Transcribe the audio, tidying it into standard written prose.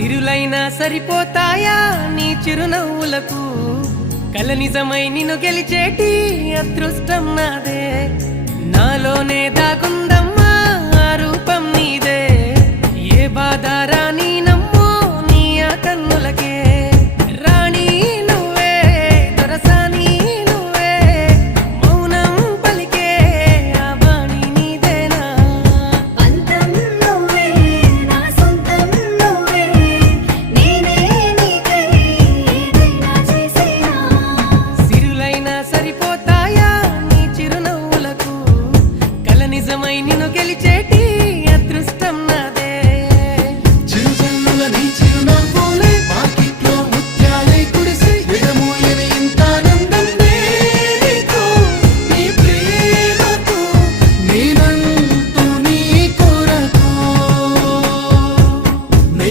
సిరులైనా సరిపోతాయా నీ చిరునవ్వులకు కల నిజమై నిన్ను గెలిచేటి అదృష్టం నాదే నాలోనే దాగుందమ్మా ఆ రూపం నీదే ఏ బాధ రాని